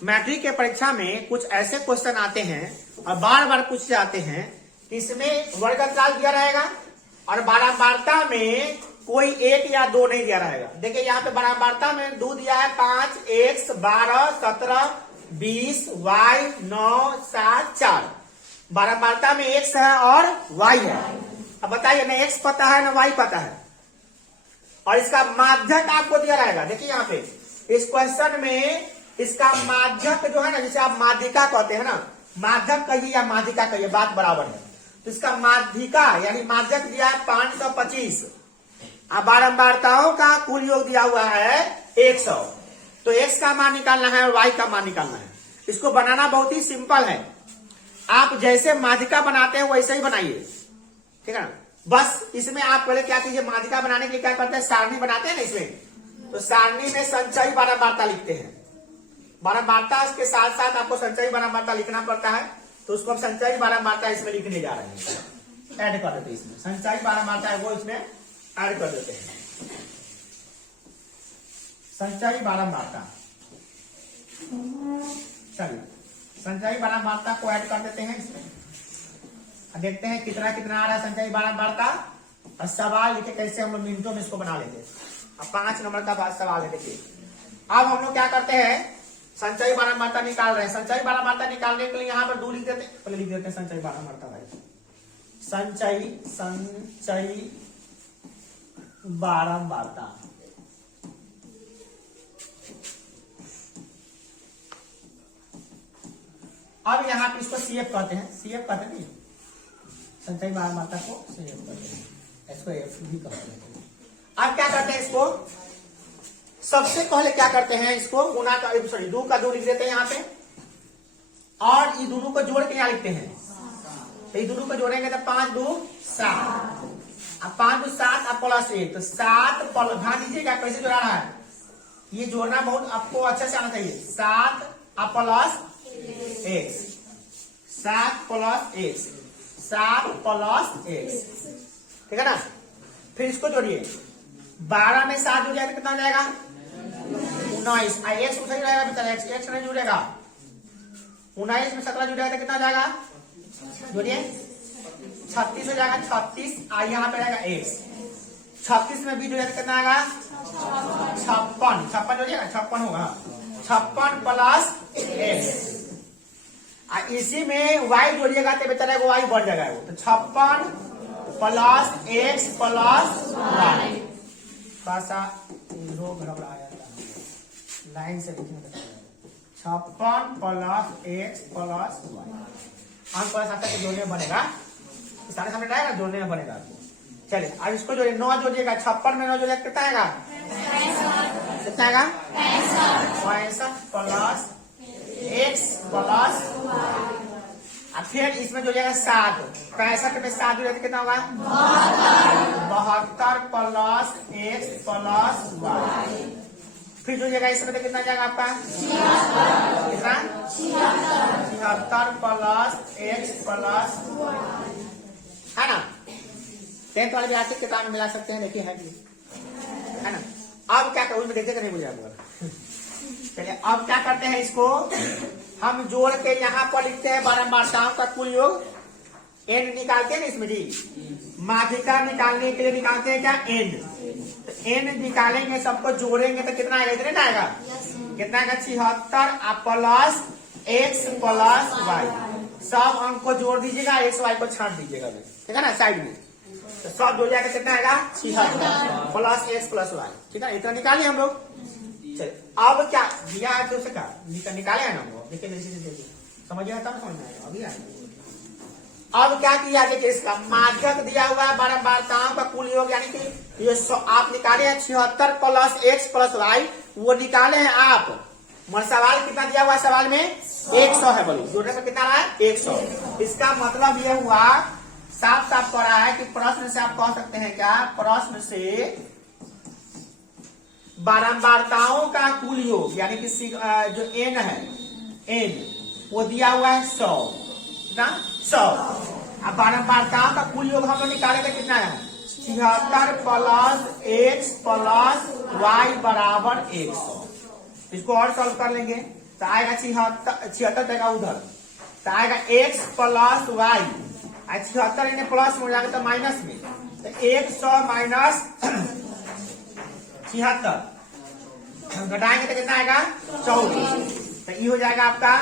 Matric के परीक्षा में कुछ ऐसे क्वेश्चन आते हैं और बार बार पूछे जाते हैं कि इसमें वर्गकाल दिया रहेगा और बारंबारता में कोई एक या दो नहीं दिया रहेगा। देखिए यहाँ पे बारंबारता में दो दिया है 5, x, 12, 17, 20, y, 9, 7, 4। बारंबारता में x है और y है। अब बताइए ना x पता है ना y पता है, और इसका माध्यक आपको दिया रहेगा। देखिए यहाँ पे इस क्वेश्चन में इसका माध्यक जो है ना, जिसे आप माध्यिका कहते हैं ना, माध्यक कहिए या माध्यिका कहिए, बात बराबर है। तो इसका माध्यिका यानी माध्यक दिया है 525। अब बारंबारताओं का कुल योग दिया हुआ है 100। तो x का मान निकालना है और y का मान निकालना है। इसको बनाना बहुत ही सिंपल है। आप जैसे माध्यिका बनाते हैं वैसे ही बनाइए, ठीक है ना। बस इसमें आप पहले क्या कीजिए, माध्यिका बनाने के लिए क्या करते हैं, सारणी बनाते हैं ना इसमें। तो सारणी में संचयी बारंबारता लिखते हैं। बारंबारता के साथ साथ आपको संचयी बारंबारता लिखना पड़ता है। तो उसको हम संचयी बारंबारता इसमें लिखने जा रहे हैं, ऐड कर देते हैं इसमें। संचयी बारंबारता है वो इसमें ऐड कर देते हैं। संचयी बारंबारता, चलिए संचयी बारंबारता को ऐड कर देते हैं इसमें। देखते हैं कितना कितना आ रहा है संचयी बारंबारता। और सवाल लिखे कैसे हम लोग मिनटों में इसको बना लेते हैं। अब 5 नंबर का बाद सवाल है। देखिए अब हम लोग क्या करते हैं, संचयी बारंबारता निकाल रहे हैं। संचयी बारंबारता निकालने के लिए यहाँ पर 2 लिख देते हैं। पहले लिख देते हैं संचयी बारंबारता भाई। संचयी बारंबारता, अब यहाँ पे इसको CF कहते हैं। CF कहते हैं संचयी बारंबारता को CF कहते हैं, इसको F भी कहते हैं। अब क्या करते हैं, इसको सबसे पहले क्या करते हैं, इसको गुना का सॉरी 2 का 2 लिख देते हैं यहाँ पे, और ये दोनों को जोड़ के यहाँ लिखते हैं। तो ये दोनों को जोड़ेंगे तो 5 2 7। अब 5 2 7 अब प्लस 1, तो 7 ध्यान दीजिएगा कैसे जोड़ा रहा है। ये जोड़ना बहुत आपको अच्छे से आना चाहिए। 7 अब plus x, 7 plus x, 7 plus x, ठीक है ना। फिर इसको जोड़िए, 12 में 7 जुड़ जाएगा तो कितना हो जाएगा 19। x सही रहेगा बेटा, x नहीं जुड़ेगा। 19 में 17 जुड़ जाएगा तो कितना हो जाएगा, जोड़िए 36 हो जाएगा। 36 यहाँ पे रहेगा x। 36 में 20 जुड़ जाएगा कितना आएगा 56। 56 जोड़िएगा 56 होगा। 56 प्लस x, इसी में y जोड़िएगा तो बेटा रहेगा y बढ़ जाएगा। तो 56 प्लस x प्लस y। थोड़ा सा गड़बड़ा जाता है, लाइन से लिखने। 56 प्लस x प्लस y, अंक प्लस आपका जोड़ने में बनेगा, सारे सामने आएगा जोड़ने में बनेगा। चलिए अब इसको जोड़िए, 9 जोड़िएगा। 56 में 9 जोड़िएगा कितना आएगा, कितना आएगा 65 प्लस x प्लस y। अब फिर इसमें जो जाएगा 7, 65 में 7 जोड़े तो कितना होगा 72 प्लस x प्लस y। फिर जो जाएगा इसमें तो कितना जाएगा आपका कितना 76 प्लस x प्लस y, है ना। 10th वाले भी आते किताब में मिला सकते हैं, देखिए है ना। अब क्या करूँ, देखते नहीं मुझे। चलिए अब क्या करते हैं, इसको हम जोड़ के यहाँ पर लिखते हैं बारंबारताओं का कुल योग। n निकालते हैं ना इसमें जी, माध्यिका निकालने के लिए निकालते हैं क्या n। तो n निकालेंगे, सबको जोड़ेंगे तो कितना आएगा, इतने आएगा कितना आएगा 76 प्लस x प्लस y। सब अंक को जोड़ दीजिएगा, x y को छाट दीजिएगा, ठीक है ना साइड में। तो सब जोड़ जाएगा कितना आएगा 76 प्लस x प्लस y, ठीक है। इतना निकालिए हम लोग। चलिए अब क्या दिया है तो उसे क्या निकाले है ना वो, देखिए समझिए तब समझ में आएगा। अभी आएगा। अब क्या किया, देखिए इसका माध्यक दिया हुआ है बारंबारताओं का कुल योग, यानी कि ये आप निकाले हैं 76 प्लस x प्लस y, वो निकाले हैं आप। मगर सवाल कितना दिया हुआ है, सवाल में 100 है। बोलो जोड़ने में कितना रहा है 100। इसका मतलब ये हुआ, साफ साफ कह रहा है कि प्रश्न से आप कह सकते हैं क्या, प्रश्न से बारंबारताओं का कुल योग यानी कि जो n है, n वो दिया हुआ है 100 ना 100। अब बारंबारताओं का कुल योग हम लोग निकालेंगे कितना है 76 प्लस x प्लस y बराबर 100। इसको और सॉल्व कर लेंगे। तो आएगा 76 देगा उधर, तो आएगा x प्लस वाई, 76 इन्हें प्लस में हो जाएगा तो माइनस में, तो 100 माइनस 76 घटाएंगे तो कितना आएगा 24, तो ये हो जाएगा आपका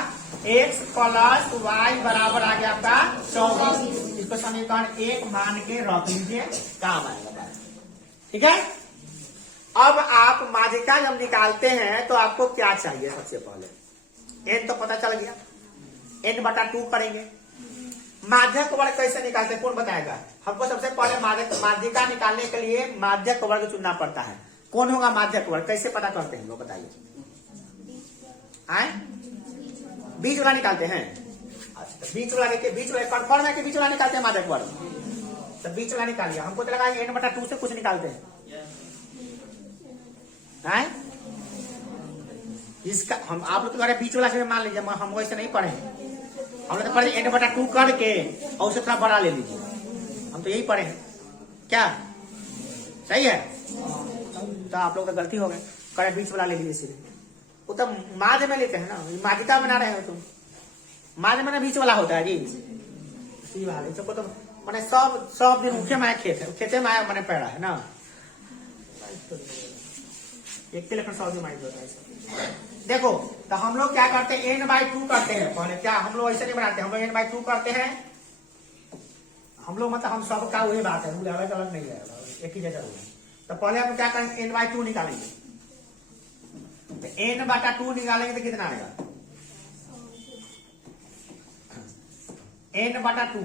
x प्लस वाई बराबर आ गया आपका 24। इसको समीकरण 1 मान के रख लीजिए, काम आएगा। ठीक है, अब आप माध्यिका जब निकालते हैं तो आपको क्या चाहिए? सबसे पहले n तो पता चल गया, n/2 करेंगे। माध्यक वर्ग कैसे निकालते हैं कौन बताएगा? हमको सबसे पहले माध्यिका निकालने के लिए माध्यक वर्ग चुनना पड़ता है। कौन होगा माध्यक वर्ग? कैसे पता करते हैं वो बताइए? आए बीच वाला निकालते हैं। अच्छा, तो बीच वाला देखिए, बीच वाला कन्फर्म है कि बीच वाला निकालते हैं माध्यक वर्ग, तो बीच वाला निकाल लिया। हमको तो लगा n/2 से कुछ निकालते हैं। आए इसका हम आप लोग तो बीच वाला से मान लीजिए, हम वैसे नहीं पढ़े, हम लोग तो पढ़े n/2 करके और उसे थोड़ा बड़ा ले लीजिए, हम तो यही पढ़े हैं। क्या सही है? तो आप लोग तो गलती हो गए, करे बीच वाला ले लीजिए सीधे। वो तो माध्य में लेते हैं ना, माध्यिका बना रहे हो तुम, माध्य में बीच वाला होता है जी वाले सबको तो मैंने सब दिन उखे माया खेते माया मैंने पैड़ा है ना, एक लेकिन 100 दिन माइक होता है। देखो तो हम लोग क्या करते हैं, n/2 करते हैं पहले। क्या हम लोग ऐसे नहीं बनाते, हम लोग n/2 करते हैं। हम लोग मतलब हम सबका वही बात है, अलग अलग नहीं है, एक ही जगह हुआ। तो पहले हम क्या करेंगे, n/2 निकालेंगे। तो n/2 निकालेंगे तो कितना आएगा? n/2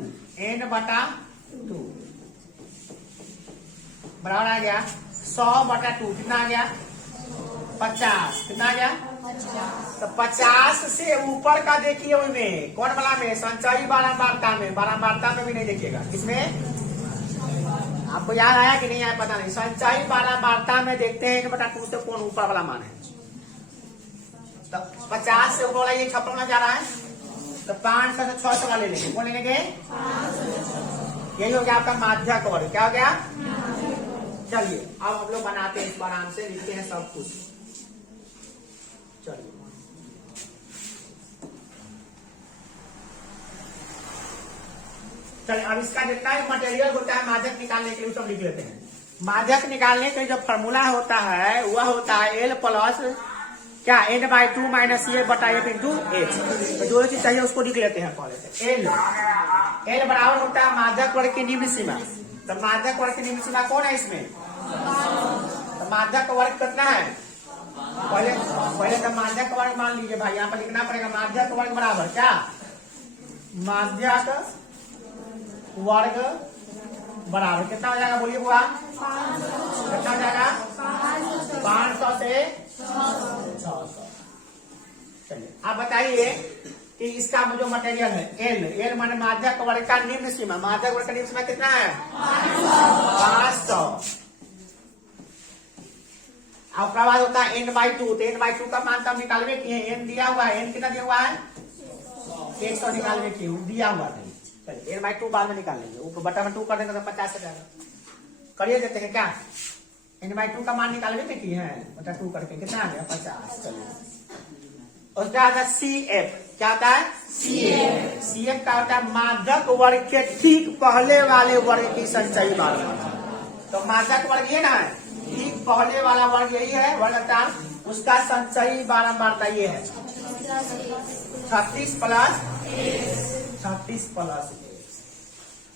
बराबर आ गया 100/2, कितना आ गया? 50। कितना आ गया? 50। तो 50 से ऊपर का देखिए, उनमें कौन वाला में? संचयी बारंबारता में। बारंबारता में भी नहीं देखिएगा, इसमें आपको याद आया कि नहीं आया पता नहीं। संचयी बारंबारता में देखते हैं n/2 से कौन ऊपर वाला मान है। तो 50 से ऊपर वाला ये 56 वाला जा रहा है, तो 500 से 600 वाला ले लेंगे। कौन ले लेंगे? यही हो गया आपका माध्यक वर्ग। क्या हो गया? चलिए अब हम लोग बनाते हैं, इस बार आराम से लिखते हैं सब कुछ। चलिए अब इसका जितना भी मटेरियल होता है माध्यक निकालने के लिए सब लिख लेते हैं। माध्यक निकालने के जो फॉर्मूला होता है वह होता है L प्लस क्या n/2 minus a/f into h। तो जो चीज चाहिए उसको लिख लेते हैं पहले से। L बराबर होता है माध्यक वर्ग की निम्न सीमा। तो माध्यक वर्ग की निम्न सीमा कौन है इसमें? तो माध्यक वर्ग कितना है? पहले तो माध्यक वर्ग मान लीजिए भाई, यहाँ पर लिखना पड़ेगा माध्यक वर्ग बराबर क्या? माध्यक वर्ग बराबर कितना हो जाएगा? बोलिए हुआ कितना हो जाएगा? 500 से 600। चलिए आप बताइए कि इसका जो मटेरियल है L माने माध्यक वर्ग का निम्न सीमा। माध्यक वर्ग का निम्न सीमा कितना है? 500। अब बाद होता है n/2। तो n/2 का मान तब निकालने की है, n दिया हुआ है, n कितना दिया हुआ है? 100 निकालने की दिया हुआ नहीं। चलिए n/2 बाद में निकाल लेंगे, ऊपर बटा में 2 कर देंगे तो 50 हो जाएगा। करिए देते हैं क्या? n/2 का मान निकालने में की है, बटा 2 करके कितना आ गया? 50। चलिए और क्या आता है? CF। क्या आता है? CF का होता है माध्यक वर्ग के ठीक पहले वाले वर्ग की संचयी बारंबारता। तो माध्यक वर्ग ये ना है, ठीक पहले वाला वर्ग यही है वर्गता, उसका संचयी बारंबारता ये है 36 प्लस 1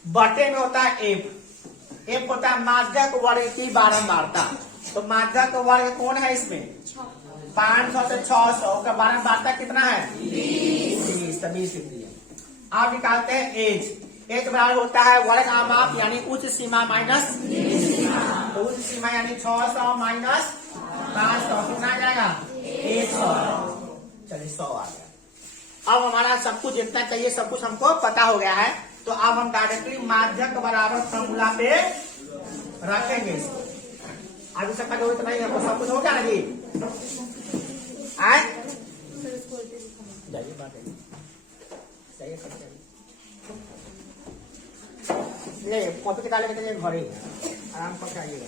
बटे में होता है F होता है माध्यक वर्ग की बारंबारता। तो माध्यक वर्ग कौन है इसमें? 500 से 600 का बारंबारता कितना है? 20। 20 लिख दिए। आप निकालते हैं एच बराबर होता है वर्ग आमाप यानी उच्च सीमा माइनस। तो उच्च सीमा यानी 600 माइनस 500 कितना आ जाएगा? 100। चलिए 100 आ गया। अब हमारा सब कुछ जितना चाहिए सब कुछ हमको पता हो गया है। तो अब हम डायरेक्टली माध्यक बराबर फॉर्मूला पे रखेंगे इसको। अभी सबका जरूरत नहीं है, सब कुछ हो गया ना जी? आए जाइए बात है, कॉपी किताब लेके चलिए घर ही, आराम करके आइएगा,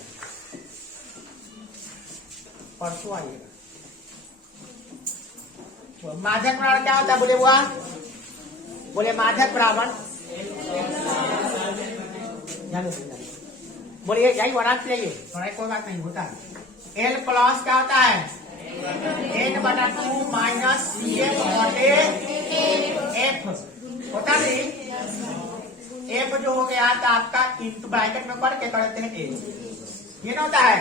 परसों आइएगा। माध्यक बराबर क्या होता है बोले बुआ? बोले माध्यक बराबर बोलिए यही बना चाहिए थोड़ा कोई बात नहीं होता है। एल प्लस क्या होता है? एन बटा 2 माइनस सी एफ बटे एफ होता नहीं। एफ जो हो गया था आपका इंटू ब्रैकेट में करके करते हैं ए, ये ना होता है।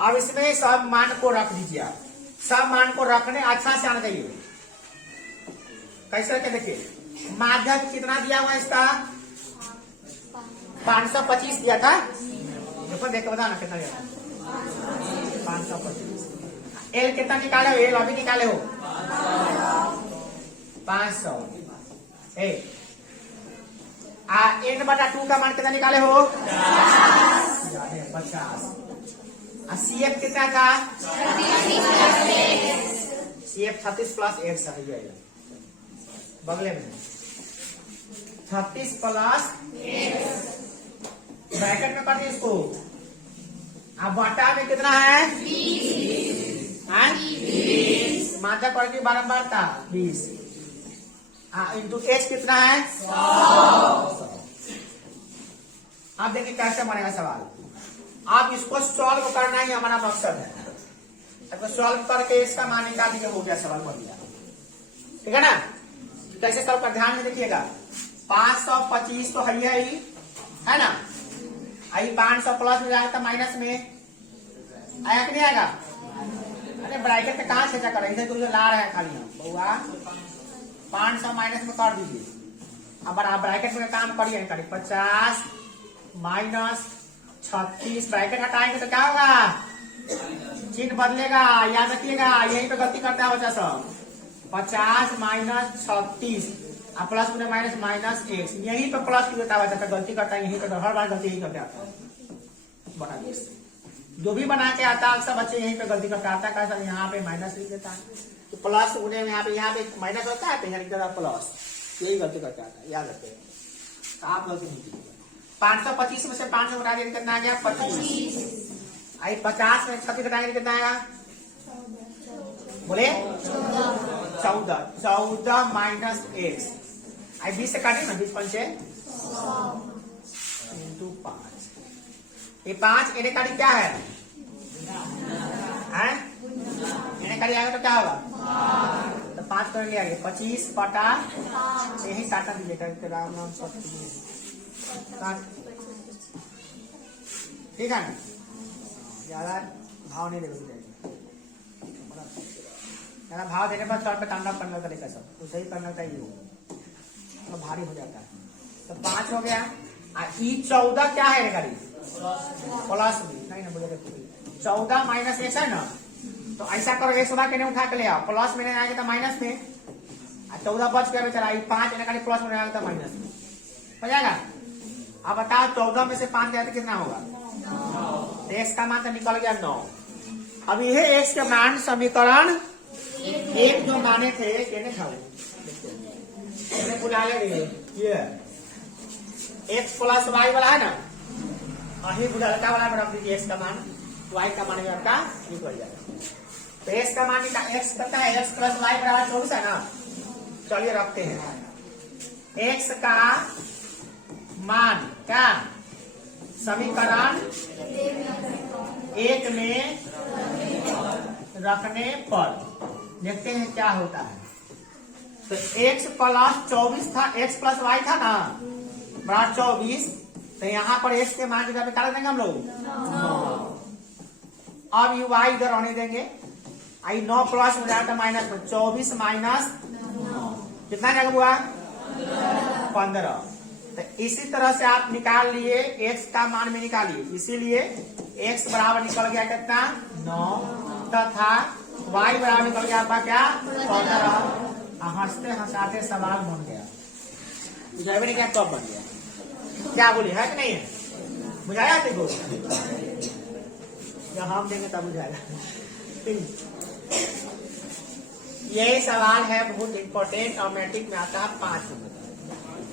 अब इसमें सब मान को रख दीजिए आप, सब मान को रखने अच्छा से आना चाहिए। कैसे रखे देखिए, माध्यक कितना दिया हुआ इसका 525 दिया था, देखो देख के बताना कितना दिया था 525। एल कितना निकाले हो? एल अभी निकाले हो 500। एन बटा 2 का मान कितना निकाले हो 50। सी एफ कितना था? सी एफ 36 प्लस 8 सही जाएगा बगले में 36 प्लस 8 ब्रैकेट में कर इसको। अब बटा में कितना है 20 माध्यक वर्ग की बारंबारता 20 इंटू एच कितना है 100। अब देखिए कैसे बनेगा सवाल। आप इसको सॉल्व करना ही हमारा मकसद है। तो सॉल्व करके इसका मान निकाल दीजिए, हो गया सवाल बन गया। ठीक है ना? कैसे सॉल्व कर ध्यान में देखिएगा। 525 तो है ना? आई 500 प्लस में जाएगा तो माइनस में आया कि नहीं आएगा? अरे ब्रैकेट पे कहां से कर रहे थे, ला रहे हैं खाली हम बउआ। 500 माइनस में कर दीजिए। अब आप ब्रैकेट में काम करिए 50 माइनस 36 ब्रैकेट हटाएंगे तो क्या होगा? चिन्ह बदलेगा, याद रखिएगा। यहीं पे गलती करता है बच्चा सब। 50 माइनस 36 प्लस में माइनस माइनस एक्स, यहीं पे प्लस की होता है, गलती करता है यहीं पे, हर बार गलती यही करके आता है। बना दिए जो भी बना के आता है सब बच्चे यहीं पे गलती करके आता है। सर यहाँ पे माइनस लिख देता है तो प्लस उन्हें यहाँ पे माइनस होता है तो यहाँ लिख देता है प्लस, यही गलती करके आता है, याद रखिए। आप गलती नहीं कीजिएगा। 525 में से 500 घटा के कितना आ गया 25। आई 50 में 36 घटा के कितना आएगा बोले 14 माइनस एक्स। आई 20 से काटे ना 20 पंचे इंटू 5। ये 5 इन्हें काटी क्या है? इन्हें काटी आएगा तो क्या होगा? तो 5 कर लिया 25 बटा यही काटा दीजिएगा राम नाम सब ठीक है ना? ज्यादा भाव नहीं देगा, ज्यादा भाव देने पर तौर पर तांडव करने का तरीका सब उसे ही करना चाहिए, तो भारी हो जाता है। तो 5 हो गया। ई 14 क्या है गाड़ी प्लस भी नहीं ना बोले 14 माइनस एक्स है ना, तो ऐसा करो एक्स के नहीं उठा के ले आओ, प्लस में नहीं आएगा तो माइनस में 14 बच गया बेचारा। 5 गाड़ी प्लस में आएगा तो माइनस में हो जाएगा। अब बताओ 14 में से 5 जाए तो कितना होगा 9। एक्स का मान तो निकल गया 9। अब यह एक्स के मान समीकरण एक जो माने थे कहने था बुला ले ये एक्स प्लस वाई वाला है ना, अही बुढ़लका वाला रख दीजिए। एक्स का मान वाई का मान आपका निकल जाएगा। तो एक्स का मान एक्स करता है एक्स प्लस वाई बराबर 24 है ना। चलिए रखते हैं एक्स का मान क्या समीकरण एक में रखने पर देखते हैं क्या होता है। तो x प्लस 24 था, x प्लस वाई था ना बराबर 24। तो यहाँ पर x के मान की जगह निकाल देंगे हम लोग। अब ये y इधर आने देंगे। आई 9 प्लस हो जाएगा माइनस 24 माइनस कितना जगह हुआ 15। तो इसी तरह से आप निकाल लिए x का मान में निकालिए, इसीलिए x बराबर निकल गया कितना 9 तथा y बराबर निकल गया आपका क्या 15। हंसते हंसाते सवाल बन गया, बुझाए नहीं क्या कब बन गया क्या बोली है कि नहीं है? बुझाया देखो जब हम देंगे तब बुझाएगा। ये सवाल है बहुत इंपॉर्टेंट और मैट्रिक में आता है 5 नंबर।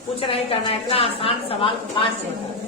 कुछ नहीं करना है, इतना आसान सवाल 5 नंबर।